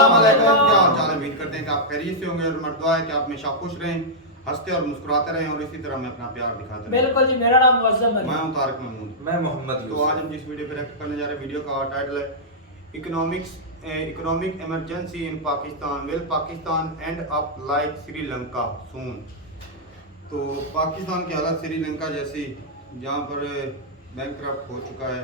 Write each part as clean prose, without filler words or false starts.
अस्सलाम वालेकुम, क्या हाल चाल है। उम्मीद करते हैं कि आप खैरियत से होंगे और हमारी दुआ है कि आप हमेशा खुश रहें, हंसते और मुस्कुराते रहें और इसी तरह हमें अपना प्यार दिखाते रहें। बिल्कुल जी, मेरा नाम मुअज्जम है। मैं हूं तारिक महमूद। मैं मोहम्मद तो आज हम जिस वीडियो पे रिएक्ट करने जा रहे हैं, वीडियो का टाइटल है economic emergency in Pakistan, will Pakistan end up like Sri Lanka soon. तो पाकिस्तान की हालत श्रीलंका जैसी, जहाँ पर बैंकक्रप्ट हो चुका है,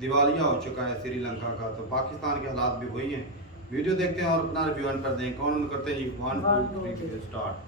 दिवालिया हो चुका है श्रीलंका का, तो पाकिस्तान के हालात भी वही हैं। वीडियो देखते हैं और अपना रिव्यू कर दें। कौन करते हैं जी? 1 2 3 स्टार्ट।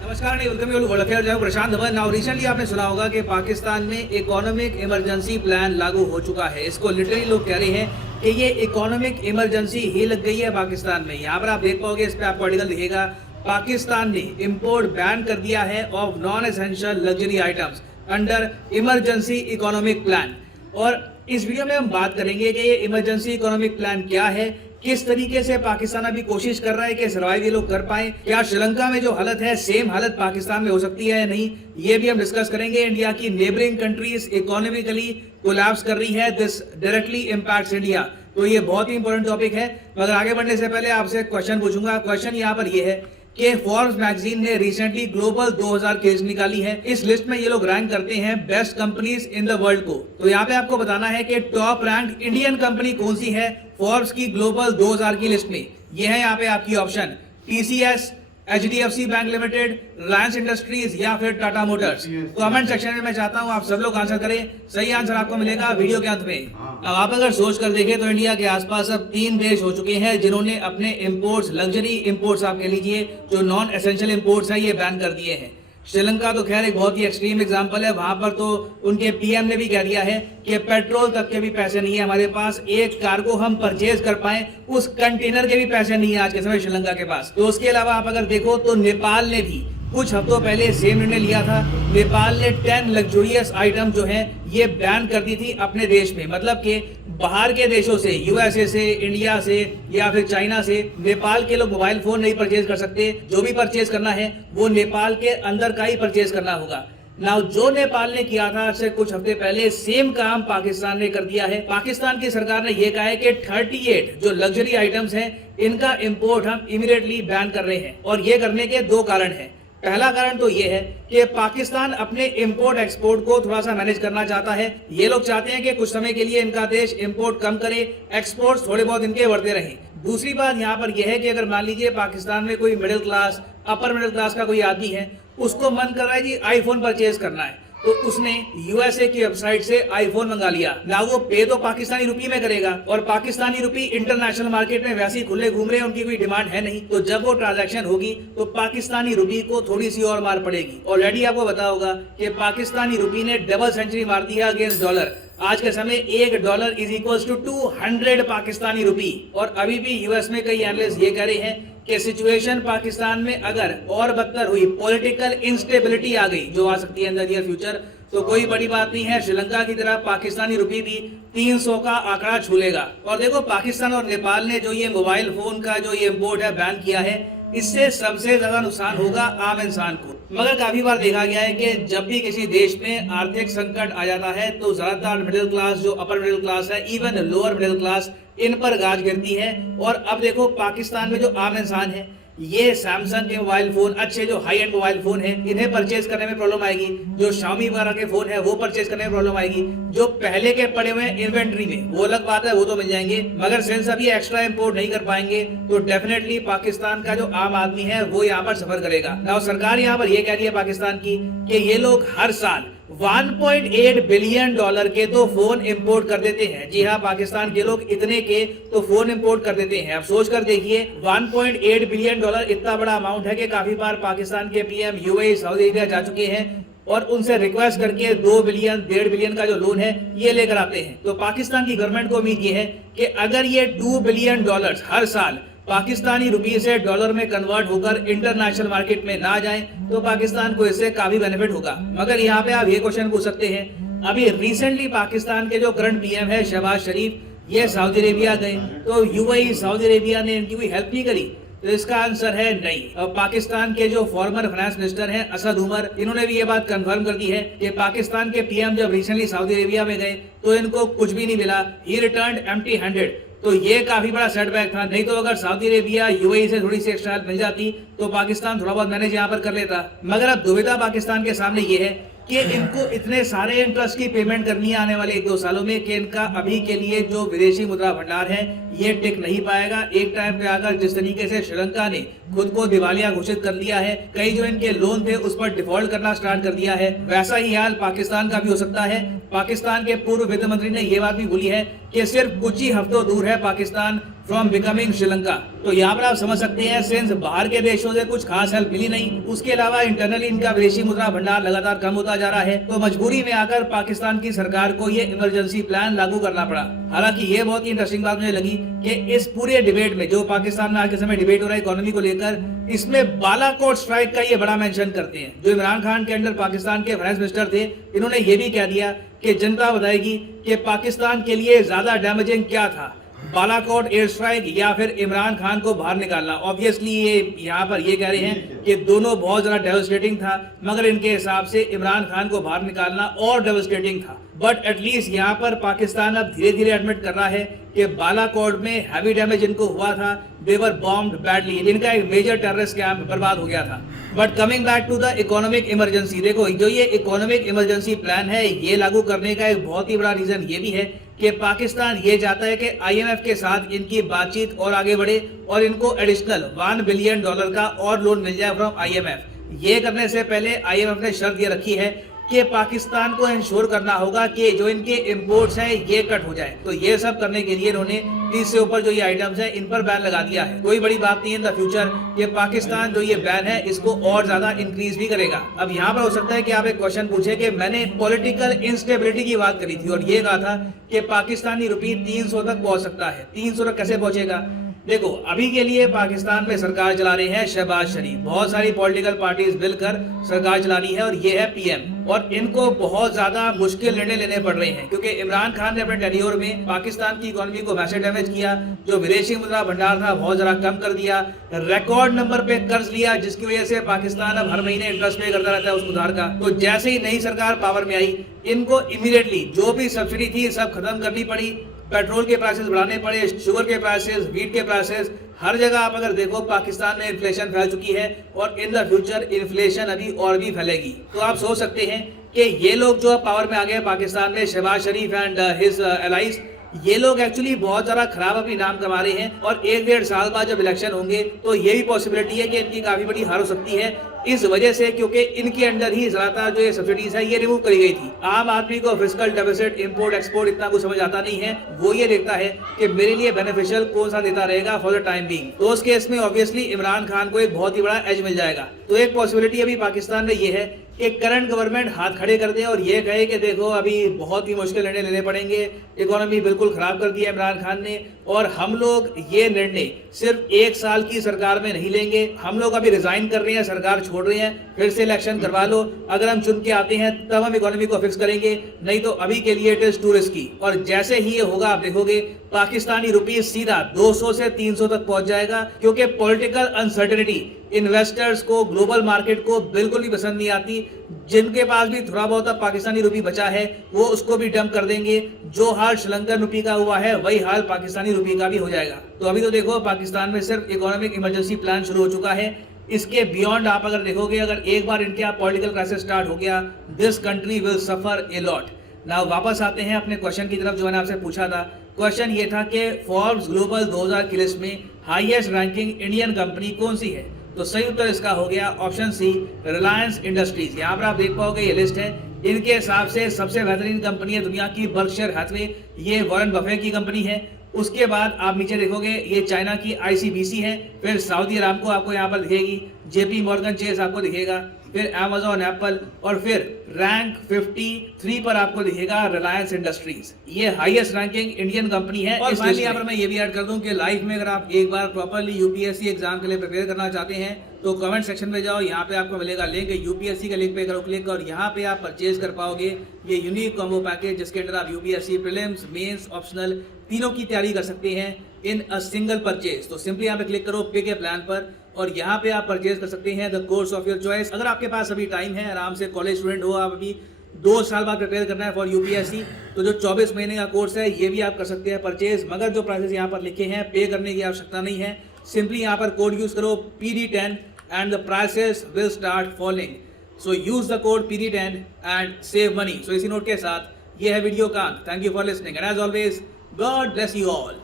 नमस्कार, वेलकम यू वर्ल्ड अफेयर। जो प्रशांत धवन। नाउ रिसेंटली आपने सुना होगा कि पाकिस्तान में इकोनॉमिक इमरजेंसी प्लान लागू हो चुका है। इसको लिटरली लोग कह रहे हैं कि ये इकोनॉमिक इमरजेंसी ही लग गई है पाकिस्तान में। यहाँ पर आप देख पाओगे, इस पे आपको आर्टिकल दिखेगा, पाकिस्तान ने इंपोर्ट बैन कर दिया है of non essential luxury items under emergency economic plan. और इस वीडियो में हम बात करेंगे कि ये इमरजेंसी इकोनॉमिक प्लान क्या है, किस तरीके से पाकिस्तान अभी कोशिश कर रहा है कि सर्वाइव ये लोग कर पाए, क्या श्रीलंका में जो हालत है सेम हालत पाकिस्तान में हो सकती है या नहीं, ये भी हम डिस्कस करेंगे। इंडिया की नेबरिंग कंट्रीज इकोनॉमिकली कोलैप्स कर रही है, दिस डायरेक्टली इंपैक्ट्स इंडिया। तो ये बहुत ही इंपॉर्टेंट टॉपिक है। मगर आगे बढ़ने से पहले आपसे क्वेश्चन पूछूंगा। क्वेश्चन यहाँ पर ये है कि फोर्ब्स मैगजीन ने रिसेंटली ग्लोबल 2000 की लिस्ट निकाली है। इस लिस्ट में ये लोग रैंक करते हैं best companies in the world को। तो यहाँ पे आपको बताना है कि टॉप रैंक इंडियन कंपनी कौन सी है फोर्ब्स की ग्लोबल 2000 की लिस्ट में। ये है यहाँ पे आपकी option, TCS, HDFC bank limited, Reliance industries या फिर टाटा मोटर्स। कमेंट सेक्शन में मैं चाहता हूँ आप सब लोग आंसर करें। सही आंसर आपको मिलेगा वीडियो के अंत में। अब आप अगर सोच कर देखें तो इंडिया के आसपास अब 3 देश हो चुके हैं जिन्होंने अपने इंपोर्ट्स, लग्जरी इंपोर्ट्स आप कह लीजिए, जो नॉन एसेंशियल इंपोर्ट्स है, ये बैन कर दिए हैं। श्रीलंका तो खैर एक बहुत ही एक्सट्रीम एग्जांपल है। वहां पर तो उनके पीएम ने भी कह दिया है कि पेट्रोल तक के भी पैसे नहीं है हमारे पास, एक कार्गो हम परचेज कर पाए उस कंटेनर के भी पैसे नहीं है आज के समय श्रीलंका के पास। तो उसके अलावा आप अगर देखो तो नेपाल ने भी कुछ हफ्तों पहले सेम निर्णय लिया था। नेपाल ने 10 लग्जूरियस आइटम जो है ये बैन कर दी थी अपने देश में। मतलब कि बाहर के देशों से, यूएसए से, इंडिया से या फिर चाइना से नेपाल के लोग मोबाइल फोन नहीं परचेज कर सकते। जो भी परचेज करना है वो नेपाल के अंदर का ही परचेज करना होगा। नाउ जो नेपाल ने किया था आज से कुछ हफ्ते पहले, सेम काम पाकिस्तान ने कर दिया है। पाकिस्तान की सरकार ने यह कहा है कि 38 जो लग्जरी आइटम्स हैं इनका इंपोर्ट हम इमीडिएटली बैन कर रहे हैं। और ये करने के 2 कारण हैं। पहला कारण तो ये है कि पाकिस्तान अपने इंपोर्ट एक्सपोर्ट को थोड़ा सा मैनेज करना चाहता है। ये लोग चाहते हैं कि कुछ समय के लिए इनका देश इंपोर्ट कम करे, एक्सपोर्ट्स थोड़े बहुत इनके बढ़ते रहें। दूसरी बात यहाँ पर यह है कि अगर मान लीजिए पाकिस्तान में कोई middle class, upper middle class का कोई आदमी है, उसको मन कर रहा है जी आईफोन परचेज करना है, तो उसने यूएसए की वेबसाइट से आईफोन मंगा लिया ना। वो पे तो पाकिस्तानी रुपये में करेगा और पाकिस्तानी रुपये इंटरनेशनल मार्केट में वैसे ही खुले घूम रहे हैं, उनकी कोई डिमांड है नहीं। तो जब वो ट्रांजैक्शन होगी तो पाकिस्तानी रुपये को थोड़ी सी और मार पड़ेगी। ऑलरेडी आपको पता होगा कि पाकिस्तानी रुपये ने डबल सेंचुरी मार दिया अगेंस्ट डॉलर। आज के समय $1 इज इक्वल टू 200 पाकिस्तानी रुपये। और अभी भी यूएस में कई एनालिस्ट ये कह रहे हैं कि सिचुएशन पाकिस्तान में अगर और बदतर हुई, पॉलिटिकल इंस्टेबिलिटी आ गई जो आ सकती है इन द नियर फ्यूचर, तो कोई बड़ी बात नहीं है, श्रीलंका की तरह पाकिस्तानी रुपये भी 300 का आंकड़ा छू लेगा। और देखो, पाकिस्तान और नेपाल ने जो ये मोबाइल फोन का जो ये इंपोर्ट है बैन किया है, इससे सबसे ज्यादा नुकसान होगा आम इंसान को। मगर काफी बार देखा गया है कि जब भी किसी देश में आर्थिक संकट आ जाता है तो ज्यादातर मिडिल क्लास, जो अपर मिडिल क्लास है, इवन लोअर मिडिल क्लास, इन पर गाज गिरती है। और अब देखो पाकिस्तान में जो आम इंसान है, ये सैमसंग के मोबाइल फोन, अच्छे जो हाई एंड मोबाइल फोन है, इन्हें परचेज करने में प्रॉब्लम आएगी। जो शाओमी वगैरह के फोन है वो परचेज करने में प्रॉब्लम आएगी। जो पहले के पड़े हुए इन्वेंट्री में, वो अलग बात है, वो तो मिल जाएंगे, मगर सिंस अभी एक्स्ट्रा इंपोर्ट नहीं कर पाएंगे तो डेफिनेटली पाकिस्तान का जो आम आदमी है वो यहाँ पर सफर करेगा। ना सरकार यहाँ पर ये कह रही है पाकिस्तान की कि ये लोग हर साल $1.8 बिलियन के तो फोन इंपोर्ट कर देते हैं। जी हाँ, पाकिस्तान के लोग इतने के तो फोन इंपोर्ट कर देते हैं। अब सोच कर देखिए, $1.8 बिलियन इतना बड़ा अमाउंट है कि काफी बार पाकिस्तान के पीएम यूएई, सऊदी अरेबिया जा चुके हैं और उनसे रिक्वेस्ट करके 2 बिलियन, 1.5 बिलियन का जो लोन है ये लेकर आते हैं। तो पाकिस्तान की गवर्नमेंट को उम्मीद ये है कि अगर ये $2 बिलियन हर साल पाकिस्तानी रुपये से डॉलर में कन्वर्ट होकर इंटरनेशनल मार्केट में ना जाए तो पाकिस्तान को इससे काफी बेनिफिट होगा। मगर यहाँ पे आप ये क्वेश्चन पूछ सकते हैं, अभी रिसेंटली पाकिस्तान के जो करंट पीएम है शहबाज शरीफ, ये सऊदी अरेबिया गए तो यूएई, सऊदी अरेबिया ने इनकी कोई हेल्प नहीं करी। तो इसका आंसर है नहीं। और पाकिस्तान के जो फॉर्मर फाइनेंस मिनिस्टर हैं असद उमर, इन्होंने भी ये बात कंफर्म कर दी है कि पाकिस्तान के पीएम जब रिसेंटली सऊदी अरेबिया में गए तो इनको कुछ भी नहीं मिला, ही रिटर्न्ड एम्प्टी हैंडेड। तो ये काफी बड़ा सेटबैक था, नहीं तो अगर सऊदी अरेबिया यूएई से थोड़ी सी एक्स्ट्रा हेल्प मिल जाती तो पाकिस्तान थोड़ा बहुत मैनेज यहाँ पर कर लेता। मगर अब दुविधा पाकिस्तान के सामने ये है कि इनको इतने सारे इंटरेस्ट की पेमेंट करनी है आने वाले 1-2 सालों में कि इनका अभी के लिए जो विदेशी मुद्रा भंडार है ये टिक नहीं पाएगा। एक टाइम पे आकर जिस तरीके से श्रीलंका ने खुद को दिवालिया घोषित कर दिया है, कई जो इनके लोन थे उस पर डिफॉल्ट करना स्टार्ट कर दिया है, वैसा ही हाल पाकिस्तान का भी हो सकता है। पाकिस्तान के पूर्व वित्त मंत्री ने यह बात भी बोली है कि सिर्फ कुछ ही हफ्तों दूर है पाकिस्तान फ्रॉम बिकमिंग श्रीलंका। तो यहाँ पर आप समझ सकते हैं सिंस बाहर के देशों से कुछ खास हेल्प मिली नहीं, उसके अलावा इंटरनली इनका विदेशी मुद्रा भंडार लगातार कम होता जा रहा है, तो मजबूरी में आकर पाकिस्तान की सरकार को ये इमरजेंसी प्लान लागू करना पड़ा। हालांकि ये बहुत ही इंटरेस्टिंग बात मुझे लगी कि इस पूरे डिबेट में जो पाकिस्तान में आज के समय डिबेट हो रहा है इकोनॉमी को लेकर, इसमें बालाकोट स्ट्राइक का ये बड़ा मेंशन करते हैं। जो इमरान खान के अंडर पाकिस्तान के फाइनेंस मिनिस्टर थे, इन्होंने ये भी कह दिया कि जनता बताएगी कि पाकिस्तान के लिए ज्यादा डैमेजिंग क्या था, बालाकोट एयर स्ट्राइक या फिर इमरान खान को बाहर निकालना। ऑब्वियसली ये यहाँ पर ये कह रहे हैं कि दोनों बहुत ज्यादा डेवस्टेटिंग था, मगर इनके हिसाब से इमरान खान को बाहर निकालना और डेवस्टेटिंग था। बट एटलीस्ट यहाँ पर पाकिस्तान अब धीरे धीरे एडमिट कर रहा है कि बालाकोट में हैवी डैमेज इनको हुआ था, दे वर बॉम्ब्ड बैडली, इनका एक मेजर टेररिस्ट कैंप बर्बाद हो गया था। But coming back to the economic emergency, देखो जो ये इकोनॉमिक इमरजेंसी प्लान है ये लागू करने का एक बहुत ही बड़ा रीजन ये भी है कि पाकिस्तान ये चाहता है कि आईएमएफ के साथ इनकी बातचीत और आगे बढ़े और इनको एडिशनल $1 बिलियन का और लोन मिल जाए फ्रॉम आईएमएफ। ये करने से पहले आईएमएफ ने शर्त ये रखी है कि पाकिस्तान को इंश्योर करना होगा कि जो इनके इंपोर्ट्स हैं ये कट हो जाए। तो ये सब करने के लिए इन्होंने 30 से ऊपर जो ये आइटम्स हैं इन पर बैन लगा दिया है। कोई बड़ी बात नहीं है इन द फ्यूचर कि पाकिस्तान जो ये बैन है इसको और ज्यादा इंक्रीज भी करेगा। अब यहाँ पर हो सकता है कि आप एक क्वेश्चन पूछे कि मैंने पॉलिटिकल इंस्टेबिलिटी की बात करी थी और ये कहा था कि पाकिस्तानी रुपये 300 तक पहुंच सकता है। 300 तक कैसे पहुंचेगा? देखो अभी के लिए पाकिस्तान में सरकार चला रहे हैं शहबाज शरीफ, बहुत सारी पॉलिटिकल पार्टीज मिलकर सरकार चला रही है और ये है पीएम, और इनको बहुत ज्यादा मुश्किल निर्णय लेने पड़ रहे हैं क्योंकि इमरान खान ने अपने टेन्योर में पाकिस्तान की इकोनॉमी को वैसे डैमेज किया, जो विदेशी मुद्रा भंडार था बहुत ज्यादा कम कर दिया, रिकॉर्ड नंबर पे कर्ज लिया जिसकी वजह से पाकिस्तान अब हर महीने इंटरेस्ट पे करता रहता है उस उधार का। तो जैसे ही नई सरकार पावर में आई इनको इमीडिएटली जो भी सब्सिडी थी सब खत्म करनी पड़ी, पेट्रोल के प्राइसेस बढ़ाने पड़े, शुगर के प्राइसेस, व्हीट के प्राइसेस, हर जगह आप अगर देखो पाकिस्तान में इन्फ्लेशन फैल चुकी है और इन द फ्यूचर इन्फ्लेशन अभी और भी फैलेगी। तो आप सोच सकते हैं कि ये लोग जो पावर में आ गए पाकिस्तान में, शहबाज शरीफ एंड हिज एलाइज, ये लोग एक्चुअली बहुत ज्यादा खराब अपनी नाम कमा रहे हैं और 1-1.5 साल बाद जब इलेक्शन होंगे तो ये भी पॉसिबिलिटी है कि इनकी काफी बड़ी हार हो सकती है इस वजह से, क्योंकि इनके अंडर ही ज्यादातर जो ये सब्सिडीज है ये रिमूव करी गई थी। आम आदमी को फिस्कल डेफिसिट, इंपोर्ट एक्सपोर्ट इतना कुछ समझ आता नहीं है, वो ये देखता है कि मेरे लिए बेनिफिशियल कौन सा देता रहेगा फॉर द टाइम बीइंग। तो उस केस में ऑब्वियसली इमरान खान को एक बहुत ही बड़ा एज मिल जाएगा। तो एक पॉसिबिलिटी अभी पाकिस्तान में ये है कि करंट गवर्नमेंट हाथ खड़े कर दे और ये कहे कि देखो अभी बहुत ही मुश्किल निर्णय लेने पड़ेंगे, इकोनॉमी बिल्कुल खराब कर दिया इमरान खान ने और हम लोग ये निर्णय सिर्फ 1 साल की सरकार में नहीं लेंगे, हम लोग अभी रिजाइन कर रहे हैं, सरकार छोड़ रहे हैं, फिर से इलेक्शन करवा लो, अगर हम चुन के आते हैं तब हम इकोनॉमी को फिक्स करेंगे, नहीं तो अभी के लिए इट इज टू रिस्की। और जैसे ही ये होगा आप देखोगे पाकिस्तानी रुपये सीधा 200 से 300 तक पहुंच जाएगा, क्योंकि पॉलिटिकल अनसर्टेनिटी इन्वेस्टर्स को, ग्लोबल मार्केट को बिल्कुल भी पसंद नहीं आती। जिनके पास भी थोड़ा बहुत अब पाकिस्तानी रुपये बचा है वो उसको भी डंप कर देंगे। जो हाल श्रीलंकन रुपये का हुआ है वही हाल पाकिस्तानी रुपये का भी हो जाएगा। तो अभी तो देखो पाकिस्तान में सिर्फ इकोनॉमिक इमरजेंसी प्लान शुरू हो चुका है, इसके बियॉन्ड आप अगर देखोगे, अगर एक बार इनके आप पॉलिटिकल क्राइसिस स्टार्ट हो गया, this country will suffer a lot. Now वापस आते हैं अपने क्वेश्चन की तरफ जो मैंने आपसे पूछा था। क्वेश्चन ये था कि फोर्ब्स ग्लोबल 2000 की लिस्ट में हाईएस्ट रैंकिंग इंडियन कंपनी कौन सी है? तो सही उत्तर इसका हो गया ऑप्शन सी, रिलायंस इंडस्ट्रीज। यहाँ पर आप देख पाओगे ये लिस्ट है, इनके हिसाब से सबसे बेहतरीन कंपनी है दुनिया की बर्कशायर हैथवे, ये वॉरेन बफे की कंपनी है। उसके बाद आप नीचे देखोगे ये चाइना की आईसीबीसी है, फिर सऊदी अरामको आपको यहाँ पर दिखेगी, जेपी मॉर्गन चेस आपको दिखेगा, फिर अमेजॉन, एप्पल, और फिर रैंक 53 पर आपको दिखेगा रिलायंस इंडस्ट्रीज। ये हाईएस्ट रैंकिंग इंडियन कंपनी है। और फाइनली यहाँ पर मैं ये भी ऐड कर दूं कि लाइफ में अगर आप एक बार प्रॉपर्ली यूपीएससी एग्जाम के लिए प्रिपेयर करना चाहते हैं तो कमेंट सेक्शन में जाओ, यहाँ पे आपको मिलेगा लिंक, यूपीएससी के लिंक पे करो क्लिक और यहाँ पे आप परचेज कर पाओगे ये यूनिक कॉम्बो पैकेज जिसके अंदर आप यूपीएससी प्रीलिम्स, मेंस, ऑप्शनल तीनों की तैयारी कर सकते हैं इन अ सिंगल परचेज। तो सिंपली यहाँ पे क्लिक करो पिक ए प्लान पर और यहाँ पे आप परचेज कर सकते हैं the course of your choice. अगर आपके पास अभी टाइम है, आराम से कॉलेज स्टूडेंट हो, आप अभी 2 साल बाद प्रिपेयर करना है फॉर यूपीएससी, तो जो 24 महीने का कोर्स है ये भी आप कर सकते हैं परचेज। मगर जो प्राइसेस यहाँ पर लिखे हैं पे करने की आवश्यकता नहीं है, सिंपली यहाँ पर कोड यूज करो PD10 and the prices will start following. So use the code PD10 and save money. So इसी नोट के साथ ये है वीडियो का। Thank you for listening and as always God bless you all.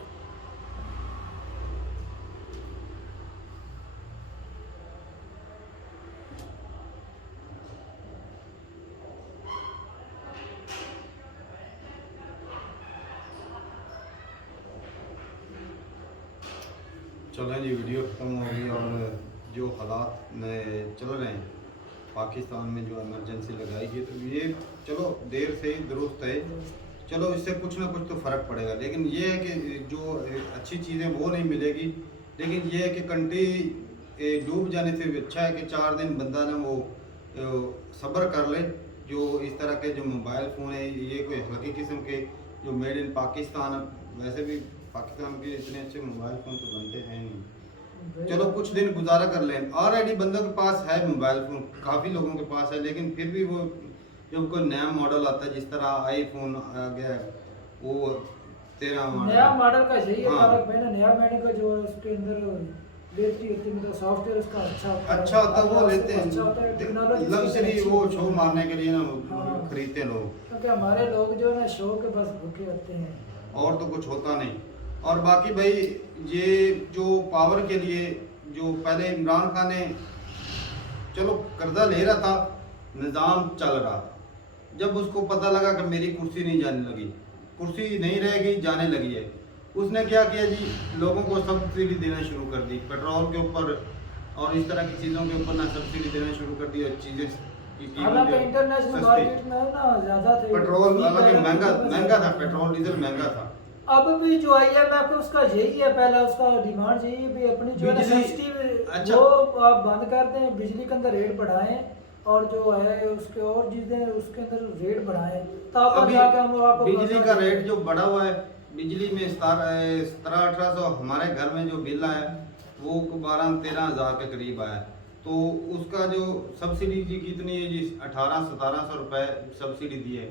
चलें जी, video ख़त्म हो गई और जो हालात नए चल रहे हैं पाकिस्तान में, जो इमरजेंसी लगाई गई, तो ये चलो देर से ही दुरुस्त है, चलो इससे कुछ ना कुछ तो फ़र्क पड़ेगा। लेकिन ये है कि जो अच्छी चीज़ें वो नहीं मिलेगी। लेकिन ये है कि कंट्री डूब जाने से भी अच्छा है कि 4 दिन बंदा ना वो सब्र कर ले। जो इस तरह के जो मोबाइल फ़ोन है, ये कोई हल्की किस्म के जो मेड इन पाकिस्तान, वैसे भी पाकिस्तान के इतने अच्छे मोबाइल फ़ोन तो बनते हैं नहीं। चलो कुछ दिन गुजारा कर लें। ऑलरेडी बंदों के पास है मोबाइल फ़ोन, काफ़ी लोगों के पास है, लेकिन फिर भी वो जब कोई नया मॉडल आता है, जिस तरह आईफोन आ गया है, वो 13 नया मॉडल का यही है हाँ। फर्क। मैंने नया मॉडल का जो उसके अंदर बैटरी होती है, मतलब सॉफ्टवेयर उसका अच्छा होता है, वो लेते हैं। अच्छा होता है, टेक्नोलॉजी लग्जरी वो शो मारने के लिए ना हाँ। खरीदते हैं लोग, क्योंकि हमारे लोग जो है ना शो के बस भूखे होते हैं, और तो कुछ होता नहीं। और बाकी भाई ये जो पावर के लिए जो पहले इमरान खान ने चलो कर्जा ले रहा था, निज़ाम चल रहा था, जब उसको पता लगा कि मेरी कुर्सी नहीं जाने लगी, कुर्सी नहीं रह गई, जाने लगी है, उसने क्या किया जी, लोगों को सब्सिडी देना शुरू कर दी, पेट्रोल के ऊपर और इस तरह की चीज़ों के ऊपर ना सब्सिडी देना शुरू कर दी। और चीज़ें की कीमत हालांकि जो है इंटरनेशनल सस्ती। मार्केट में ना ज्यादा थे पेट्रोल हालांकि महंगा महंगा था, पेट्रोल डीजल महंगा था। अब भी जो IMF है उसका यही है, पहला उसका डिमांड यही है भी अपनी जो है ना बिजली- सब्सिडी अच्छा। वो आप बंद कर दें, बिजली के अंदर रेट बढ़ाएं और जो है उसके और चीजें उसके अंदर रेट बढ़ाएं, तब अभी जाके हम आपको बिजली का रेट जो बढ़ा हुआ है, बिजली में 1700-1800 हमारे घर में जो बिल आया वो 12-13 हज़ार के करीब आया। तो उसका जो सब्सिडी जी कितनी है जी, 1800-1700 रुपए सब्सिडी दी है।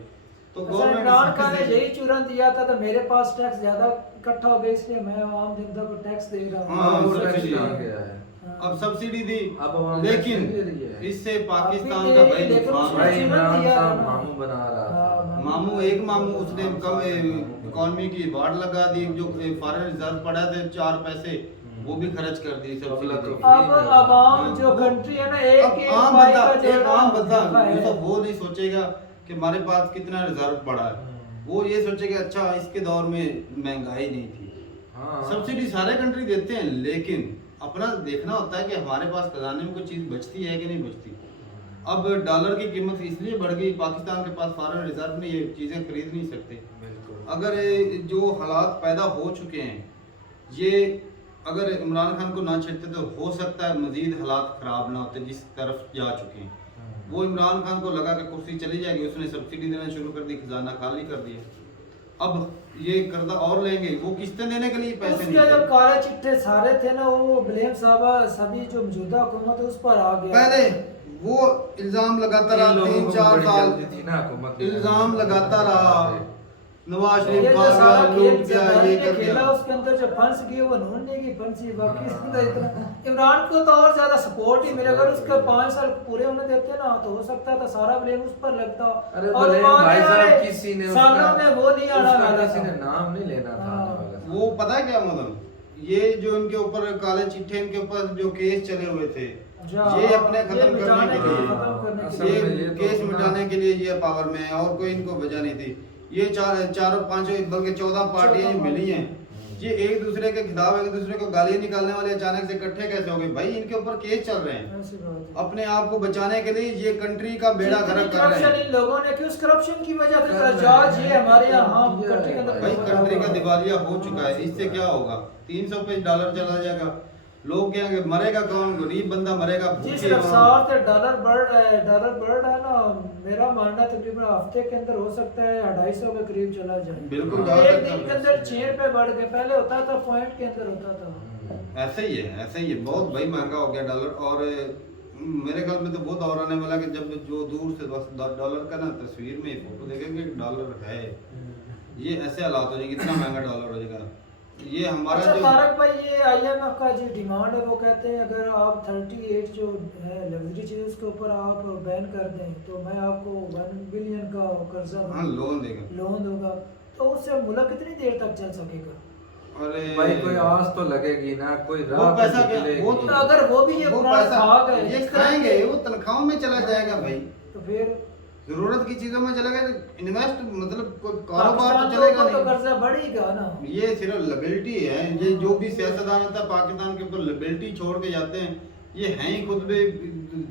तो अच्छा, इमरान खान ने गवर्नमेंट यही चुरन दिया था तो मेरे पास टैक्स ज्यादा इकट्ठा हो गया, इसलिए मैं आम जनता को टैक्स दे रहा हूँ। हाँ, वो सब्सिडी टैक्स आ है। गया है। अब सब्सिडी दी, अब आवाम लेकिन टैक्स दे रही है। इससे पाकिस्तान अभी का दे भाई रही है, लेकिन नुकसान उसमें है। भाई चुनन इमरान दिया साहब था ना। मामू बना रहा था। मामू उसने कम इकोनॉमी की वार्ड लगा दी, जो फॉरेन रिजर्व पड़ा थे 4 पैसे वो भी खर्च कर दी सब्सिडी तो दी। अब आवाम जो कंट्री है ना, एक अब एक आम भाई बंदा का जो है एक ना, आम बंदा धोखा है। वो तो वो नहीं सोचेगा कि हमारे पास कितना रिजर्व पड़ा है, वो ये सोचेगा अच्छा इसके दौर में महंगाई नहीं थी। हाँ। सब्सिडी सारे कंट्री देते हैं, लेकिन अपना देखना होता है कि हमारे पास खजाने में कोई चीज़ बचती है कि नहीं बचती। अब डॉलर की कीमत इसलिए बढ़ गई, पाकिस्तान के पास फॉरेन रिजर्व में ये चीज़ें खरीद नहीं सकते। बिल्कुल। अगर जो हालात पैदा हो चुके हैं, ये अगर इमरान खान को ना छेड़ते तो हो सकता है मजीद हालात ख़राब ना होते जिस तरफ जा चुके हैं। वो इमरान खान को लगा कि कुर्सी चली जाएगी, उसने सब्सिडी देना शुरू कर दी, खजाना खाली कर दिया। अब ये कर्जा और लेंगे, वो किस्तें देने के लिए पैसे उसके नहीं जो थे। काले चिट्ठे सारे थे ना, वो ब्लेम साहबा सभी जो मौजूदा हुकूमत है उस पर आ गया। पहले वो इल्जाम लगाता रहा, इन लोगों को 3-4 बड़ी साल जल्दी थी ना हुकूमत में। इल्जाम लगाता रहा, नवाज ये शरीफ जो खा सारा गया, खेल लूट गया, सरदारी ये ने कर खेला दिया। उसके अंदर जो फंस गए वो नून लीग की फंसी, बाकी इसके अंदर इतना इमरान को तो और ज्यादा सपोर्ट ही मिले। अगर उसके 5 साल पूरे होने देते ना तो हो सकता था सारा ब्लेम उस पर लगता। अरे और ब्लेम आने भाई साहब वाले किसी ने सालों उसका- में वो नहीं आना उसका वाला किसी था। ने नाम नहीं लेना था हाँ। आने वाला था। वो पता है क्या मतलब, ये जो इनके ऊपर काले चिट्ठे, इनके ऊपर जो केस चले हुए थे, ये अपने खत्म करने के लिए, खत्म करने के असल लिए। में ये ये तो केस अपना- मिटाने के लिए ये पावर में है, और कोई इनको वजह नहीं थी। ये चारों पांचों बल्कि 14 पार्टियां जो मिली हैं, ये एक दूसरे के खिलाफ एक दूसरे को गालियां निकालने वाले अचानक से इकट्ठे कैसे हो गए भाई? इनके ऊपर केस चल रहे हैं। ऐसी बात है। अपने आप को बचाने के लिए ये कंट्री का बेड़ा गर्क कर रहे करप्शन हैं। इन लोगों ने कि उस करप्शन की वजह से कर रहे जज हैं। ये हमारे यहाँ ये कंट्री के अंदर भाई कंट्री का दिवालिया हो चुका है, हाँ, इससे क्या होगा? $300 चला जाएगा, लोग क्या है, मरेगा कौन, गरीब बंदा मरेगा जिस भूखे रफ्तार से डॉलर बढ़ रहा है ना, मेरा मानना तकरीबन हफ्ते के अंदर हो सकता है 250 के करीब चला जाए। बिल्कुल जा एक सकता दिन है। के अंदर 6 रुपए बढ़ गए, पहले होता था पॉइंट के अंदर होता था। ऐसे ही है, ऐसे ही है, बहुत भाई महंगा हो गया डॉलर। और मेरे ख्याल में तो वो दौर आने वाला कि जब जो दूर से बस डॉलर का ना तस्वीर में फोटो देखेंगे डॉलर है, ये ऐसे हालात हो जाएंगे, इतना महंगा डॉलर हो जाएगा। ये हमारा अच्छा जो तारक भाई, ये IMF का जो डिमांड है वो कहते हैं अगर आप 38 जो है लग्जरी चीज उसके ऊपर आप बैन कर दें तो मैं आपको 1 बिलियन का कर्जा हाँ लोन देगा। लोन दूंगा, तो उससे मुल्क कितनी देर तक चल सकेगा? अरे भाई कोई आस तो लगेगी ना, कोई वो राह पैसा तो क्या, निकलेगी। वो तो अगर वो भी ये वो प्लान पैसा खा गए ये जिस तरह खाएंगे, के- वो तनख्वाहों में चला जाएगा भाई, तो फिर जरूरत की चीजों में चलेगा। इन्वेस्ट मतलब कोई कारोबार पाकिस्तान तो के चलेगा ऊपर तो नहीं। कर्जा बढ़ेगा ना। ये सिर्फ लिबर्टी है, ये जो भी सियासतदान होता है पाकिस्तान के ऊपर लिबर्टी छोड़ के जाते हैं, ये हैं ही खुद पे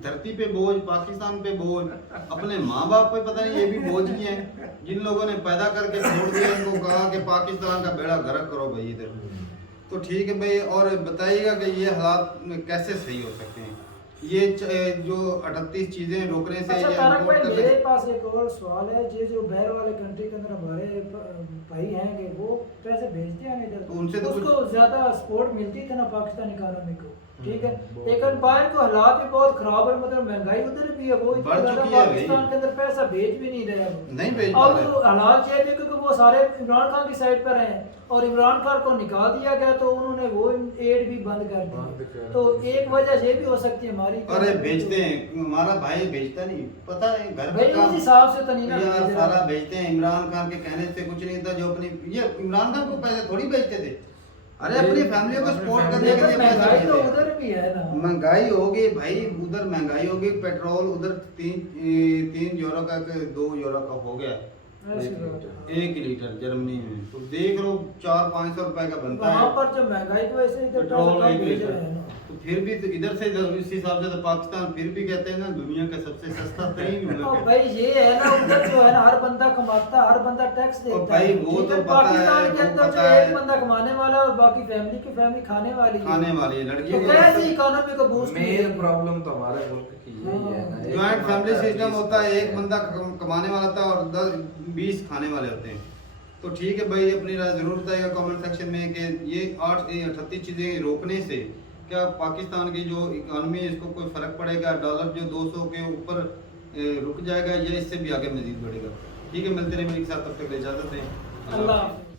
धरती पे बोझ, पाकिस्तान पे बोझ, अपने माँ बाप पे पता नहीं ये भी बोझ नहीं है, जिन लोगों ने पैदा करके छोड़ दिया, इनको कहा कि पाकिस्तान का बेड़ा गर्क करो भाई इधर। तो ठीक है भाई, और बताइएगा कि ये हालात कैसे सही हो सकते हैं, ये जो 38 चीजें रोकने से अच्छा या तारक import भाई, करने मेरे से- पास एक और सवाल है, ये जो बाहर वाले कंट्री के अंदर हमारे भाई हैं कि वो पैसे भेजते हैं इधर, तो उनसे तो उसको ज्यादा सपोर्ट मिलती थी ना पाकिस्तान इकोनॉमी को, ठीक है, लेकिन बाहर को हालात भी बहुत खराब है, मतलब महंगाई उधर भी है, वो इतना बढ़ ज्यादा चुकी है भाई। पाकिस्तान के अंदर पैसा भेज भी नहीं रहे अब। नहीं भेज पा अब रहे। हालात ये भी क्योंकि वो सारे इमरान खान की साइड पर हैं और इमरान खान को निकाल दिया गया तो उन्होंने वो एड भी बंद कर बंद दी, कर तो दी। एक वजह ये भी हो सकती है हमारी। अरे भेजते हैं, हमारा भाई भेजता नहीं, पता है घर भाई का उस हिसाब से तो नहीं ना यार भेज रहा। सारा भेजते हैं, इमरान खान के कहने से कुछ नहीं था, जो अपनी ये इमरान खान को पैसे थोड़ी भेजते थे, अरे अपनी फैमिली को सपोर्ट करने के लिए लेकिन पैसा महंगाई तो भेजते हैं। उधर भी है ना। महंगाई होगी भाई, उधर महंगाई होगी, पेट्रोल उधर 3 यूरो का 2 यूरो का हो गया ऐसी बात है। 1 लीटर जर्मनी में, तो देख लो 400-500 रुपए का बनता वहाँ है पर जो महंगाई की वजह से इधर पेट्रोल पैसा 1 कम भेज लीटर। रहे हैं ना। तो फिर भी तो इधर से इस हिसाब से तो पाकिस्तान फिर भी कहते हैं ना दुनिया का सबसे सस्ता तरीन और मुल्क है। भाई ये है ना, उधर जो है ना हर बंदा कमाता, हर बंदा टैक्स देता और भाई है। वो ठीक तो है, पता है, पाकिस्तान के वो अंदर जो पता है। एक बंदा कमाने वाला है और बाकी फैमिली की फैमिली खाने वाली है। खाने वाली लड़की तो कैसे इकोनॉमी को बूस्ट मेन प्रॉब्लम तो हमारे मुल्क की यही है ना। एक ज्वाइंट फैमिली कमाता है, सिस्टम 20 होता है, एक खाता बंदा कमाने वाला था और 10-20 खाने वाले होते हैं। तो ठीक है भाई, अपनी राय जरूर बताइएगा कमेंट सेक्शन में कि ये 38 चीज़ें रोकने से क्या पाकिस्तान की जो इकानमी है इसको कोई फ़र्क पड़ेगा, डॉलर जो 200 के ऊपर रुक जाएगा या इससे भी आगे मजीद बढ़ेगा। ठीक है, मिलते रहे मेरे साथ, तब तक इजाज़त दें। अल्लाह हाफ़िज़।